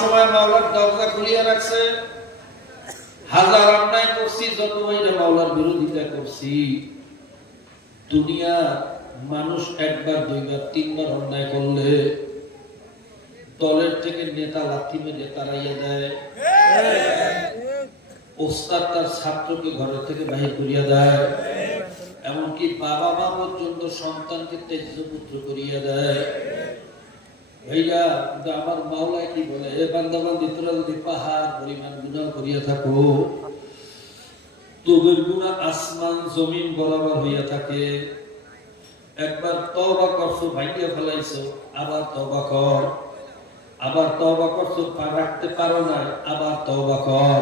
সময় মাওলার দরজা রাখছে। হাজার অন্যায় করছি যত মাওলার বিরোধিতা করছি। দুনিয়া মানুষ একবার, দুইবার, তিনবার অন্যায় করলে দলের থেকে নেতা লাথি মেরে তাড়াইয়া দেয়। ওস্তাদ তার ছাত্রকে ঘরের থেকে বাহির করিয়া দেয়। এমনকি বাবা মা পর্যন্ত সন্তানকে তেজ্য পুত্র করিয়া দেয়। ভাইয়া কিন্তু আমার মাওলা কি বলে, এ বান্দাবান্দি তোরা যদি পাহাড়, পরিমাণ গুণা করিয়া থাকো, তোদের গুণা আসমান, জমিন বরাবর হইয়া থাকে। একবার তওবা করছ ভাইয়া ফেলাইছো, আবার তওবা কর। আবার তওবা করছ রাখতে পারো না, আবার তওবা কর।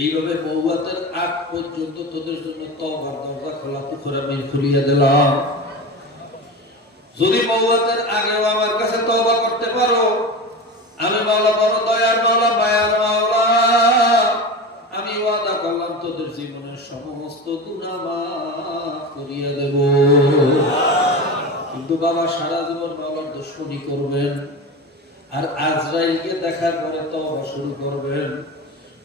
এইভাবে বৌয়াতের আগ পর্যন্ত তোদের জন্য তওবার দরজা খোলা পুকুরে আমি খুলিয়া দিলাম। যদি মৌলাদের আগেও আমার কাছে তওবা করতে পারো, আমি মাওলা বড় দয়ার মাওলা, মায়ার মাওলা। আমি ওয়াদা করলাম তোদের জীবনের সমস্ত মাফ করিয়ে দেব। কিন্তু বাবা, সারা জীবন মাওলার দুশ্মনী করবেন আর আজরাইলকে দেখার পরে তওবা শুরু করবেন।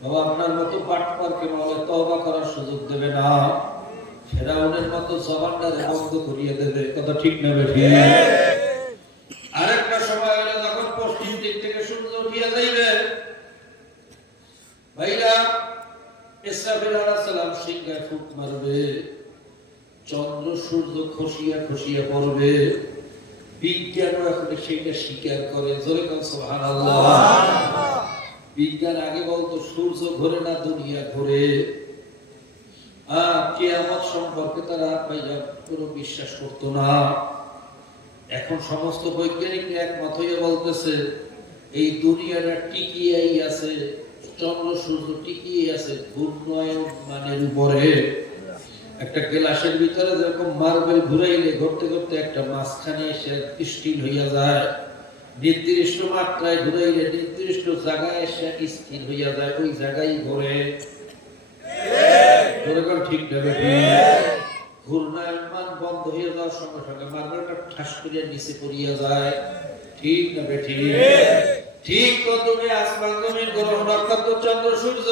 বাবা, আপনার মতো পাটপারকে মাওলা তওবা করার সুযোগ দেবে না। ফেরাউনের মতো জবানটারে বন্ধ করিয়ে দেবে কথা ঠিক না বেঠি আরেকটা সময় হলো যখন পশ্চিম দিক থেকে সূর্য উঠিয়া যাইবে ভাইরা ইসরাফিল সিংহায় ফুক মারবে চন্দ্র সূর্য খসিয়া খসিয়া পড়বে। বিজ্ঞানও এখন সেইটা স্বীকার করে জোরে কম সুবহানাল্লাহ। বিজ্ঞান আগে বলতো সূর্য ঘোরে না দুনিয়া ঘোরে। কেয়ামত সম্পর্কে তারা কোনো বিশ্বাস করতো না। এখন সমস্ত বৈজ্ঞানিক একমত হয়ে বলতেছে, এই দুনিয়াটা আছে, চন্দ্র সূর্য টিকিয়ে আছে উপরে। একটা গ্লাসের ভিতরে যেরকম মার্বেল ঘুরাইলে ঘুরতে ঘুরতে একটা মাঝখানে এসে স্টিল হইয়া যায়, নির্দিষ্ট মাত্রায় ঘুরাইলে নির্দিষ্ট জায়গায় এসে স্থির হইয়া যায়, ওই জায়গায় ঘুরে। ঠিক ঘূর্ণায়মান বন্ধ হয়ে যাওয়ার সঙ্গে সঙ্গে মার্বেলটা ঠাস করিয়া নিচে পড়িয়া যায়। ঠিক নেবে ঠিক ঠিক আসমান জমিন গ্রহ নক্ষত্র চন্দ্র, সূর্য।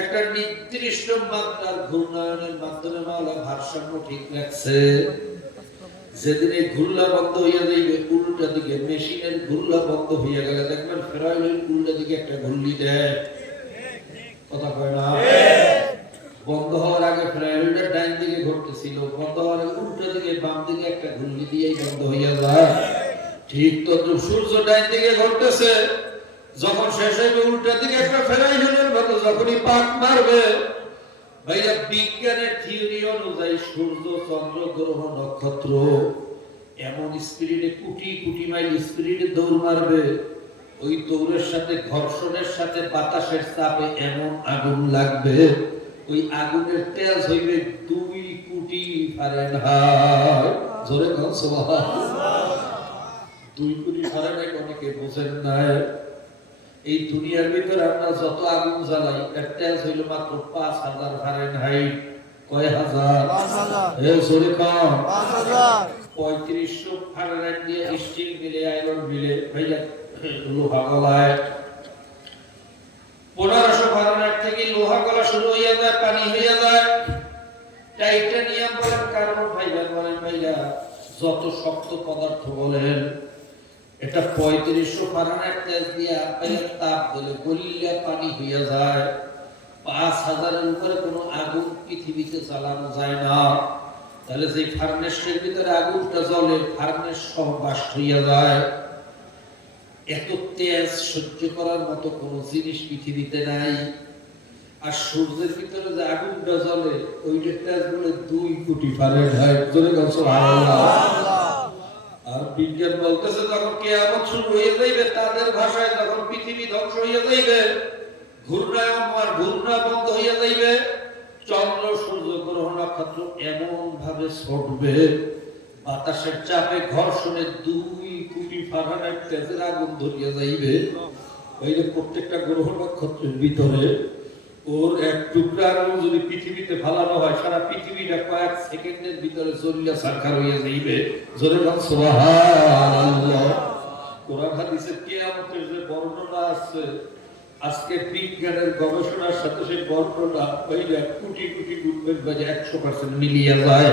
একটা নির্দিষ্ট মাত্রার ঘূর্ণায়নের মাধ্যমে ভারসাম্য ঠিক রাখছে। যেদিনে ঘুরলা বন্ধ হইয়া যাইবে, উল্টা দিকে মেশিনের ঘুরলা বন্ধ হইয়া গেলে দেখবেন ফেরাইলের উল্টা দিকে একটা ঘুরলি দেয়। কথা কয় না? বন্ধ হওয়ার আগে ফ্লাইওভারটা ডাইন দিকে ঘুরতেছিল, বন্ধ হওয়ার আগে উল্টো দিকে বাম দিকে একটা ঘুরলি দিয়েই বন্ধ হইয়া যায়। ঠিক তো সূর্য ডাইন দিকে ঘুরতেছে, যখন শেষ হইবে উল্টা দিকে একটা ফ্লাইওভারের মতো যখনই পাক মারবে, ভাইয়া বিজ্ঞানের থিওরি অনুযায়ী সূর্য, চন্দ্র, গ্রহ, নক্ষত্র এমন স্পিরিটে কোটি কোটি মাইল স্পিরিটে দৌড় মারবে। ওই দৌড়ের সাথে, ঘর্ষণের সাথে বাতাসের চাপে এমন আগুন লাগবে ওই আগুনের তেজ হইবে দুই কোটি ফারেনহাইট জোরে কন সুবহানাল্লাহ দুই কোটি ফারেনহাইট অনেকে বোঝেন না এই দুনিয়ার ভিতরে আমরা যত আগুন জ্বালাই এর তেজ হইল মাত্র পাঁচ হাজার ফারেনহাইট কয় হাজার? এ জোরে কন। পঁয়ত্রিশশো ফারেনহাইট দিয়ে স্টিল মিলে আয়রন মিলে ভাইয়া লোহা গলায়। পনেরোশো ফারেনহাইট থেকে লোহা গলা শুরু হইয়া যায়, পানি হইয়া যায়। টাইটানিয়াম বলেন কার্বন ফাইবার বলেন ভাইয়া, যত শক্ত পদার্থ বলেন, এটা পঁয়ত্রিশশো ফারেনহাইট তেজ দিয়ে তাপ দিলে গলিলে পানি হইয়া যায়। পাঁচ হাজারের উপরে কোনো আগুন পৃথিবীতে জ্বালানো যায় না। তাহলে যে ফার্নেসের ভিতরে আগুনটা জ্বলে ফার্নেস সহ বাস্ট হইয়া যায়। সহ্য করার মতো কোনো জিনিস পৃথিবীতে নাই। আর সূর্যের ভিতরে যে আগুনটা জ্বলে, ওইটা তেজ বলে দুই কোটি জোরে গান আর বিজ্ঞান বলতেছে শুরু হয়ে যাইবে, তাদের ভাষায় যখন পৃথিবী ধ্বংস হয়ে যাইবে ঘূর্ণায়ন আর ঘূর্ণা বন্ধ হয়ে যাইবে, চন্দ্র সূর্য গ্রহ নক্ষত্র এমন ভাবে ছড়বে বাতাসের চাপে ঘর্ষণে দুই কোটি ফারানাইট তেজের আগুন ধরিয়া যাইবে। ওই প্রত্যেকটা গ্রহ নক্ষত্রের ভিতরে ওর এক টুকরা আগুন যদি পৃথিবীতে ফালানো হয়, সারা পৃথিবীটা কয়েক সেকেন্ডের ভিতরে জ্বলিয়া সারখার হইয়া যাইবে। জোরে কোরআন হাদিসের কিয়ামতের যে বর্ণনা আছে, আজকে বিজ্ঞানের গবেষণার সাথে সেই বর্ণনা বাইরে কোটি কোটি বাজে একশো পার্সেন্ট মিলিয়ে যায়।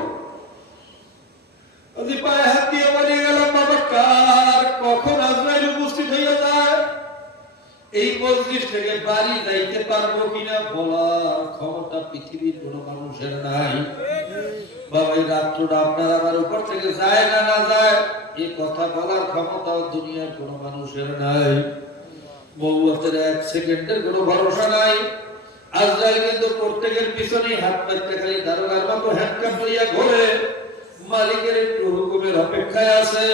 কার? কখন আজরাইল উপস্থিত হইয়া যায়? এই মসজিদ থেকে বাড়ি যাইতে পারব কিনা বলার ক্ষমতা পৃথিবীর কোন মানুষের নাই। বাবা, এই রাত্রটা আপনার আমার উপর থেকে যায় না না যায় এই কথা বলার ক্ষমতা দুনিয়ার কোন মানুষের নাই। মৌতের এক সেকেন্ডের কোনো ভরসা নাই। আজরাইল কিন্তু প্রত্যেকের পিছনেই হাত পাততে খালি দারোগার মতো হ্যান্ডকাপ লইয়া ঘোরে। মালিকের একটু হুকুমের অপেক্ষায় আছে।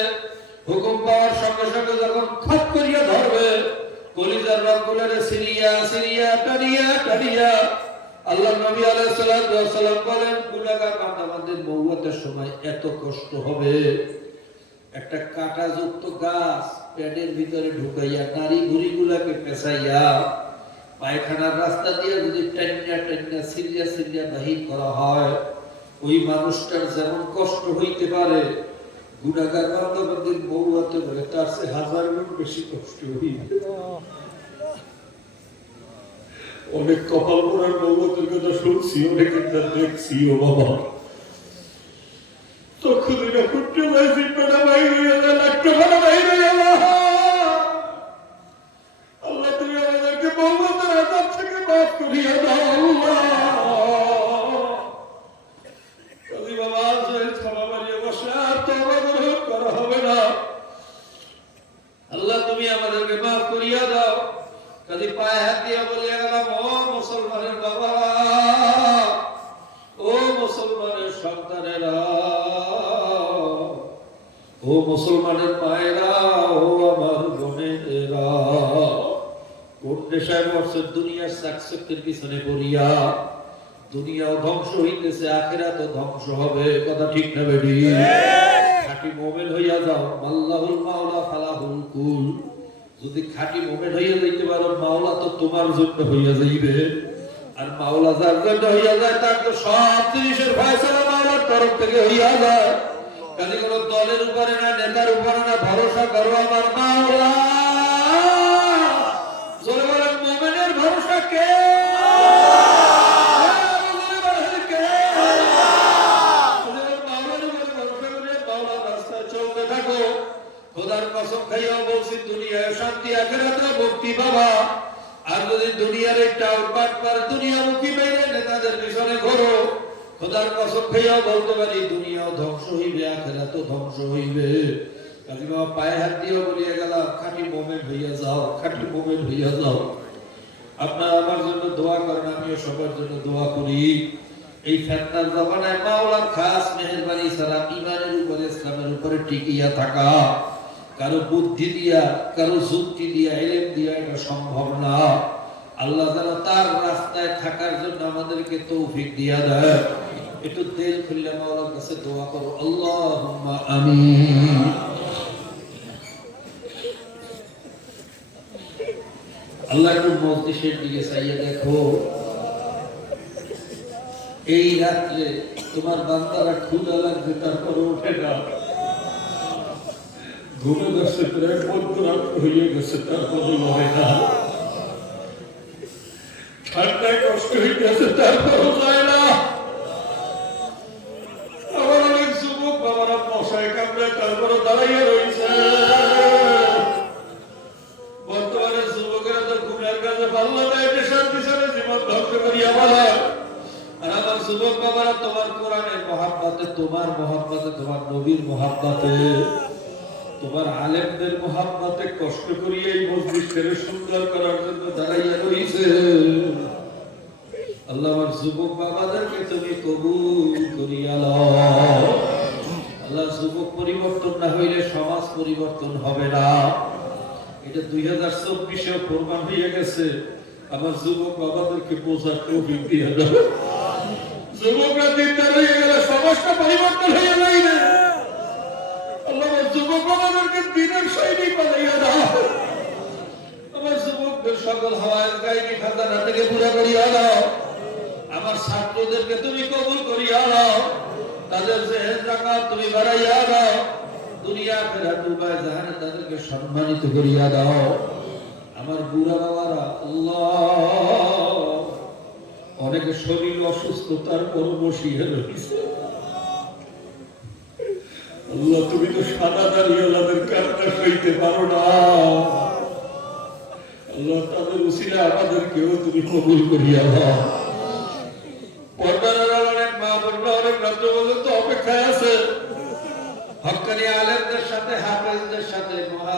হুকুম পাওয়ার সঙ্গে সঙ্গে যখন খপ করিয়া ধরবে, কলিজার রঙ্গুলারে সিরিয়া সিরিয়া টানিয়া টানিয়া। আল্লাহ নবী আলাইহিস সালাতু ওয়াস সালাম বলেন সময় এত কষ্ট হবে। একটা কাঁটাযুক্ত গাছ পেটের ভিতরে ঢুকাইয়া, নারী গুলিগুলাকে পেঁচাইয়া, পায়খানার রাস্তা দিয়ে যদি টাইনা টাইনা সিরিয়া সিরিয়া বাহির করা হয় ওই মানুষটার যেমন কষ্ট হইতে পারে, গুণাগার তার সে হাজার গুণ বেশি কষ্ট হইবে। অনেক কপাল পড়ার মৌয়াতের কথা শুনছি, অনেক দেখছি, ও বাবা। মুসলমানের মায়েরা ও আমার বোনেরা। কোন নেশায় বর্ষের দুনিয়ার সাকসেসের পিছনে পড়িয়া। দুনিয়াও ধ্বংস হইতেছে, আখেরাতও ধ্বংস হবে, কথা ঠিক না বেডি খাঁটি মোমেন হইয়া যাও আল্লাহুল মাওলা ফালাহুল কুল। যদি খাঁটি মোমেন হইয়া যাইতে পারো, মাওলা তো তোমার জন্য হইয়া যাইবে। আর মাওলা যার জন্য হইয়া যায়, তার তো সব জিনিসের ফয়সালা মাওলার তরফ থেকে হইয়া যায়। কাজে কোনো দলের উপরে না, নেতার উপরে না ভরসা করো আমার বাবা আর যদি দুনিয়ার একটা উৎপাট পার দুনিয়ামুখী বাইরে নেতাদের পিছনে ঘোরো খোদার কসম খাইয়া বলতে পারি, দুনিয়াও ধ্বংস হইবে, আখেরাতও ধ্বংস হইবে। কাজী পায়ে হাত দিয়ে বলিয়া গেলাম, খাঁটি মোমেন্ট হইয়া যাও, খাঁটি মোমেন্ট হইয়া যাও। আপনারা আমার জন্য দোয়া করেন, আমিও সবার জন্য দোয়া করি। এই ফেতনার জমানায় মাওলার খাস মেহেরবানি ছাড়া ইমানের উপরে, ইসলামের উপরে টিকিয়া থাকা, কারও বুদ্ধি দিয়া, কারও যুক্তি দিয়া, এলেম দিয়া এটা সম্ভব না। আল্লাহ তাআলা তার রাস্তায় থাকার জন্য আমাদেরকে তৌফিক দিয়া দেয় একটু দিল খুললে মাওলার কাছে দোয়া করো, আল্লাহুম্মা আমিন। আল্লাহ মজলিসের দিকে চাইয়ে দেখো। এই রাত্রে তোমার বান্দারা ক্ষুদা লাগবে, তারপরে ওঠে না ঘুমে গেছে, প্রায় মধ্যরাত হয়ে গেছে, তারপরে হয় না ঠান্ডায় কষ্ট হয়ে গেছে তারপরে যায় না। কষ্ট করিয়া এই মসজিদ ফেরে সুন্দর করার জন্য দাঁড়াইয়া রয়েছে আল্লাহ আমার যুবক বাবাদেরকে তুমি কবুল করিয়া আল্লাহ যুবক পরিবর্তন না হইলে সমাজ পরিবর্তন হবে না। এটা দুই হাজার চব্বিশে প্রমাণ হয়ে গেছে। আমার যুবক বাবাদেরকে বোঝার তৌফিক দিয়ে যুবকরা দিনদার হয়ে গেলে, সমাজটা পরিবর্তন হয়ে যায় না। দিনের শৈলী বানাইয়া দাও। আমার যুবকদের সকল হওয়ায় গাইনি খাজানা থেকে পুরা করিয়া দাও। আমার ছাত্রদেরকে তুমি কবুল করিয়া দাও। তাদের জেহেন জাকাত তুমি বাড়াইয়া দাও। দুনিয়া ফেরা দুবাই জাহানে তাদেরকে সম্মানিত করিয়া দাও। আমার বুড়া বাবারা, আল্লাহ, অনেকে শরীর অসুস্থতার পর বসিয়ে রয়েছে আল্লাহ, তুমি তো সাদা দাঁড়িয়ে তাদের কান্না সইতে পারো না। আল্লাহ, তাদের উসিলা আমাদেরকেও তুমি কবুল করিয়া দাও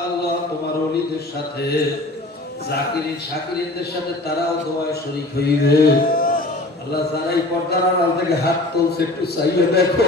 আল্লাহ তোমার অলিদের হইবে। আল্লাহ, যারা এই পর্দার আড়াল থেকে হাত তুলছে, একটু চাইয়ে দেখো।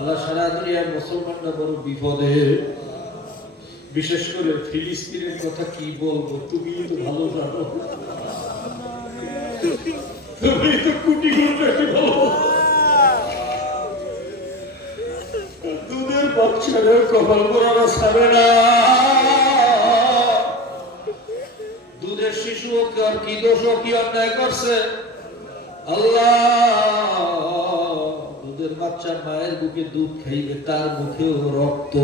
আল্লাহ সারা দুনিয়ার মুসলমানরা বড় বিপদে। বিশেষ করে ফিলিস্তিনের কথা কি বলব? তুমি তো ভালো জানো। তুমি তো কোটি দুধের বাচ্চারা কপাল করানো ছাড়ে না। দুধের শিশু কি কি দোষ কি অন্যায় করছে? আল্লাহ। দুধের বাচ্চা মায়ের বুকে দুধ খাইবে, তার মুখেও রক্ত।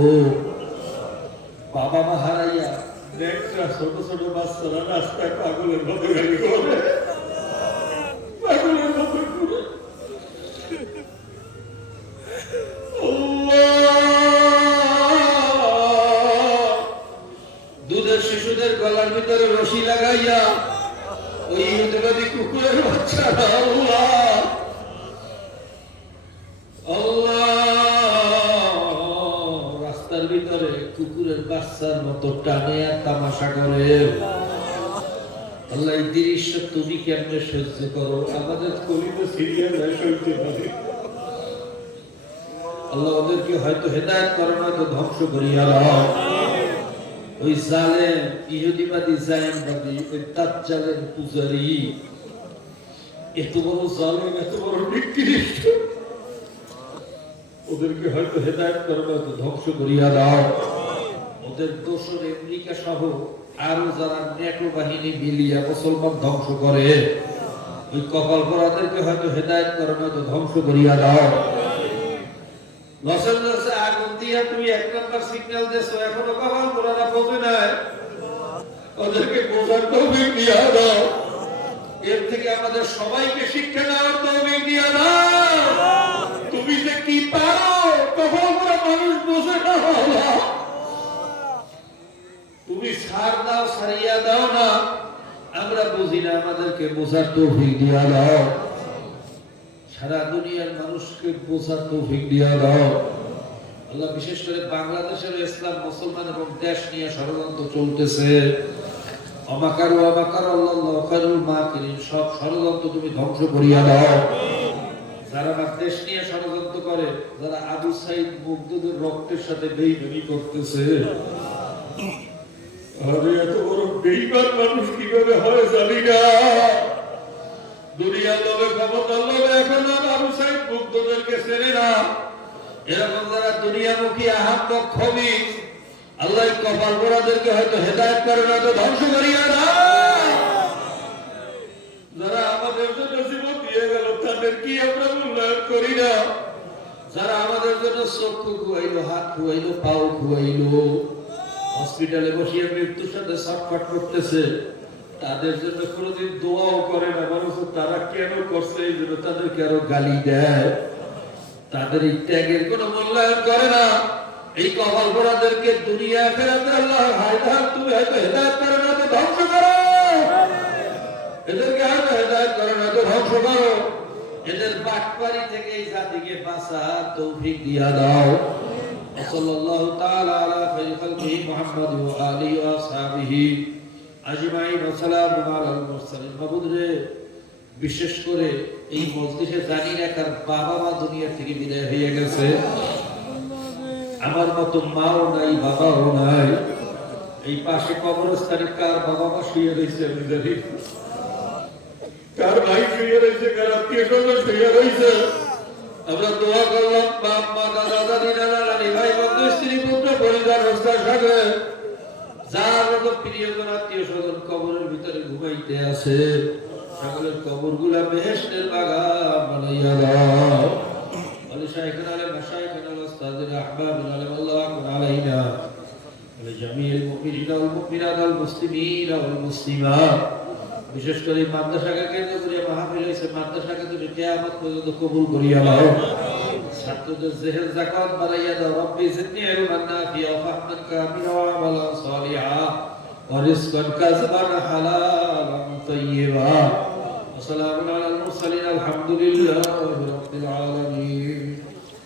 বাবা মা হারাইয়া ছোট ছোট বাচ্চারা রাস্তায় পাগলের মতো দুধের শিশুদের গলার ভিতরে রশি লাগাইয়া ওই কুকুরের বাচ্চারা রাস্তার ভিতরে কুকুরের বাচ্চার মতো টানে তামাশা করে। আল্লাহ, এই দৃশ্য তুমি কেমনে সহ্য করো? আমাদের কলিতে সিরিয়াল সহ্য আল্লাহ, ওদেরকে হয়তো হেদায়ত করে, নয়তো ধ্বংস করিয়া ওই জালেম, ইহুদিবাদী জালেমবাদী ওই দাজ্জালের পূজারি। এত বড় জালেম, এত বড় নিকৃষ্ট। ওদেরকে হয়তো হেদায়ত করে নয়তো ধ্বংস করিয়া দাও। ওদের দোষর আমেরিকা সহ আরও যারা নেটো বাহিনী মিলিয়া মুসলমান ধ্বংস করে, ওই কপাল পরাদেরকে হয়তো হেদায়ত করে নয়তো ধ্বংস করিয়া দাও। এর থেকে আমাদের সবাইকে শিক্ষা নেওয়ার তৌফিক দিয়া দাও। কি পারো পরা মানুষ আল্লাহ। তুমি ছাড় দাও ছাড়িয়া দাও না। আমরা বুঝি না আমাদেরকে বোঝার তৌফিক দিয়া দাও। সারা দুনিয়ার মানুষকে বোঝার তৌফিক দিয়া দাও। আল্লাহ বিশেষ করে বাংলাদেশের ইসলাম মুসলমান এবং দেশ নিয়ে ষড়যন্ত্র চলতেছে। অমাকার অমাকার আল্লাহ সব ষড়যন্ত্র তুমি ধ্বংস করিয়া দাও। যারা দেশ নিয়ে ষড়যন্ত্র করে, যারা আবু সাইদ মুগ্ধদের রক্তের সাথে বেইমানি করতেছে। আরে, এত বড় বেইমান মানুষ কীভাবে হয় জানি না। দুনিয়ার লোভে, ক্ষমতার লোভে এখন আর আবু সাইদ মুগ্ধদেরকে চেনে না। এরকম যারা দুনিয়ামুখী আহাম্ম খবি আল্লাহ কপাল পোড়াদেরকে হয়তো হেদায়ত করে না, তো ধ্বংস করিয়া না যারা আমাদের আমরা মূল্যায়ন করি না। যারা আমাদের জন্য চক্ষু খুয়াইলো, হাত খুয়াইলো, পাও খুয়াইলো, হসপিটালে বসিয়ে মৃত্যুর সাথে করতেছে, তাদের জন্য কোনোদিন দোয়াও করে না। বরঞ্চ তারা কেন করছে? এই জন্য তাদেরকে আরও গালি দেয়। তাদের এই ত্যাগের মূল্যায়ন করে না। এই কপাল পোড়াদেরকে দুনিয়া ফেরাতে আল্লাহ হায়দার, তুমি হয়তো হেদায়ত করে না, তো ধ্বংস করো। এদেরকে হয়তো হেদায়ত করে না, তো ধ্বংস করো। এদের বাটপারি থেকে এই জাতিকে বাঁচা তৌফিক দিয়া দাও وصلى الله تعالى على خير خلقه محمد وآله وأصحابه أجمعين وسلام على المرسلين মাবুদ রে বিশেষ করে এই মজলিসে জানি রাখার বাবা মা দুনিয়া থেকে বিদায় হয়ে গেছে আমার মতো মাও নাই বাবাও নাই এই পাশে কবরস্থানে কার বাবা মা শুয়ে রয়েছে আমি জানি না। কার ভাই শুয়ে রয়েছে কার আত্মীয় স্বজন শুয়ে রয়েছে আমরা দোয়া করলাম বাপ মা দাদা দাদি নানা নানি ভাই বন্ধু স্ত্রী পুত্র পরিবার রোজগার সাথে যার মতো প্রিয়জন আত্মীয় স্বজন কবরের ভিতরে ঘুমাইতে আছে সকলের কবর গুলা বেহেস্টের বাগান বানাইয়া দাও আলী শাইখান আলী মাশাইখান আলী ওস্তাদের আহবাব আলী আল্লাহ আলাইনা ولجميع المؤمنين والمؤمنات والمسلمين والمسلمات বিশেষ করে মাদ্রাসাকে কেন্দ্র করে মাহফিল হয়েছে মাদ্রাসাকে তুমি কিয়ামত পর্যন্ত কবুল করিয়া নাও। ছাত্রদের জেহের যাকাত বাড়াইয়া দাও। রব্বি জিদনি ইলমান নাফিয়া ওয়া ফাহমান কামিলা ওয়া আমালান সালিহা ওয়া রিজকান কাসবান হালালান মুরসালিন, আলহামদুলিল্লাহি রাব্বিল আলামিন।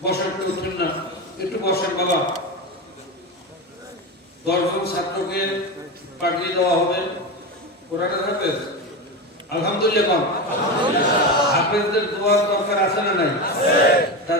বসেন তো না। একটু বসেন বাবা। দশজন ছাত্রকে পাগড়ি দেওয়া হবে। হাফেজ? আলহামদুলিল্লাহ আপনাদের হাফেজদের দোয়ার দরকার আছে না নাই? তাদের